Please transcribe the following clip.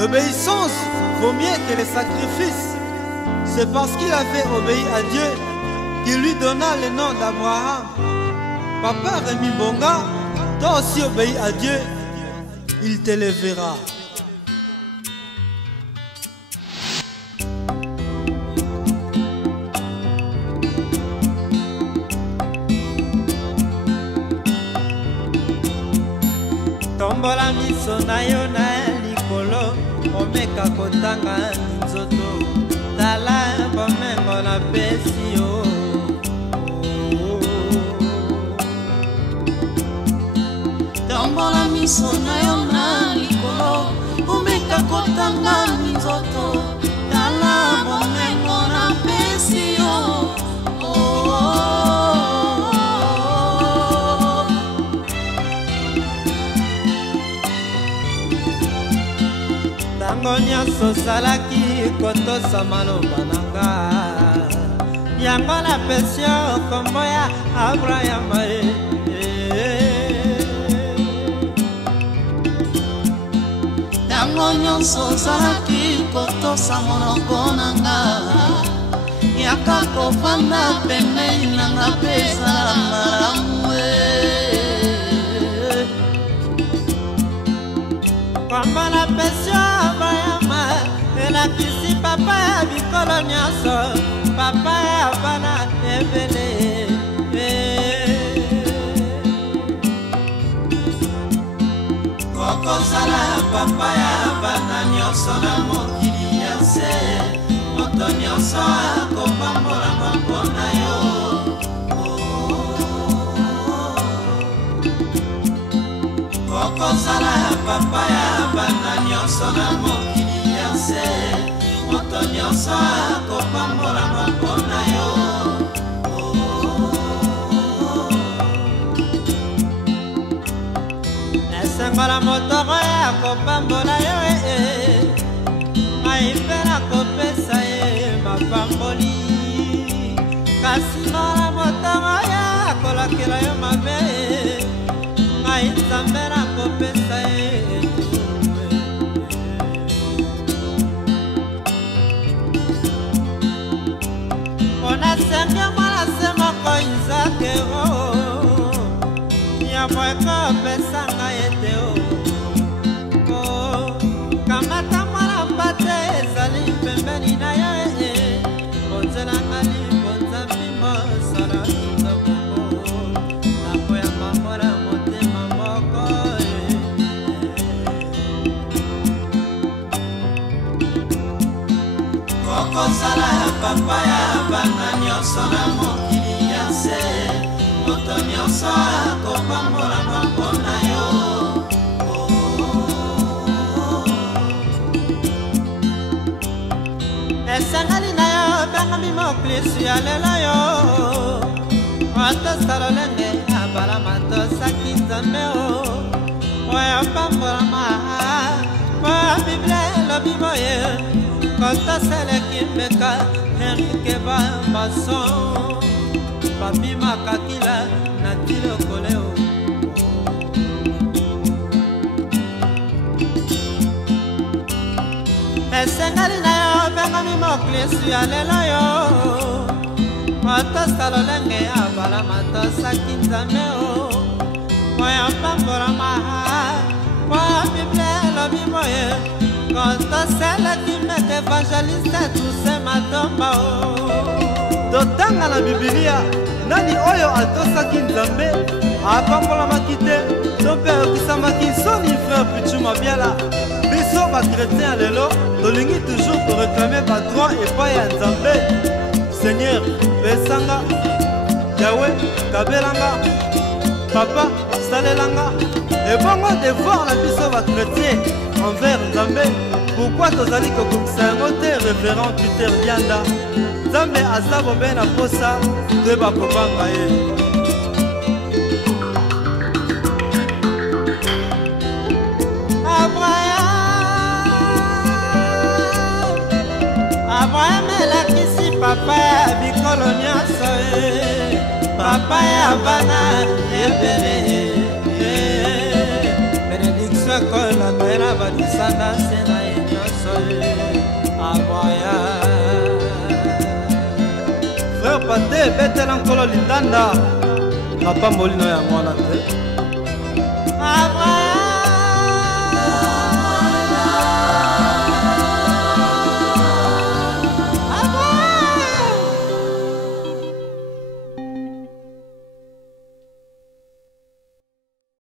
L'obéissance vaut mieux que les sacrifices. C'est parce qu'il avait obéi à Dieu qu'il lui donna le nom d'Abraham. Papa Rémi Bonga, toi aussi obéis à Dieu, il t'élèvera. Tombola miso na yo na likolo, omeka kotanga nzoto, tala bomengo na pesi yo. Tombola miso na yo na likolo, omeka kotanga nzoto, tala bomengo na pesi yo. Tango nyonso osalaki kotosa maloba na nga, yango napesi yo kombo ya Abrahama. Tango nyonso ozalaki kotosa monoko na nga, yaka kofanda pembeni na nga mpe ezala malamu. Kombo napesi yo Abrahama, elakisi papa ya bikolo nyonso, papa ya bana ebele. Okozala papa ya bana nyonso na mokili ya se, moto nyonso akopambolama mpona yo. Okozala papa ya bana nyonso na mokili ya se, moto nyonso akopambolama mpona yo. Esengola motoko ya kopambola yo, ngai mpe nakopesa ye mapamboli. Kasi ngola motoko ya kolakela yo mabe, ngai Nzambe nakopesa ye etumbe. Mpona senge mwana se moko Izake o, yabo ekopesa ngai ete o. Kamata mwana mbate ezali pembeni na yo, bonzela nga libonza mpimo sala kitoko, nakoya mamola motema moko. Okozala papa ya bana nyonso na mokili ya se, moto nyonso akopambolama mpona yo. Esengali na yo bengami moklisu ya lelo yo, otosa lolenge abalama tosaki Nzambe o, oyo pambolama po Biblia elobi boye, kotoseleki mbeka Erike Bambason, papi makakila na tilokole o. Esengali na yo bengami moklisu ya lelo yo, otosa lolenge abalama tosaki Nzambe o, oyo pambolama po Biblia elobi boye, kotoseleki mbeka evangeliste Tuse Matomba o. Totanga na Biblia, nani oyo atosaki Nzambe apambolamaki te, to mpe ayokisamaki soni frère Pichu Mabiala. Biso bakretien lelo tolingi toujours koreklame badroit epai ya Nzambe. Seigneur pesanga, Yawe kabelanga, papa salelanga, ebongo devoir na biso bakretien envers Nzambe. Pourquoi tozali kokokisa yango te révérend Peter Bianda? Nzambe aza bobe na posa te bakobanga ye. Abraham elakisi papa ya bikolo nyonso, papa ya bana ebele. Benediction kolanda na badisanda se na ye. papa te betela nkolo lindanda mapamboli no yango wana te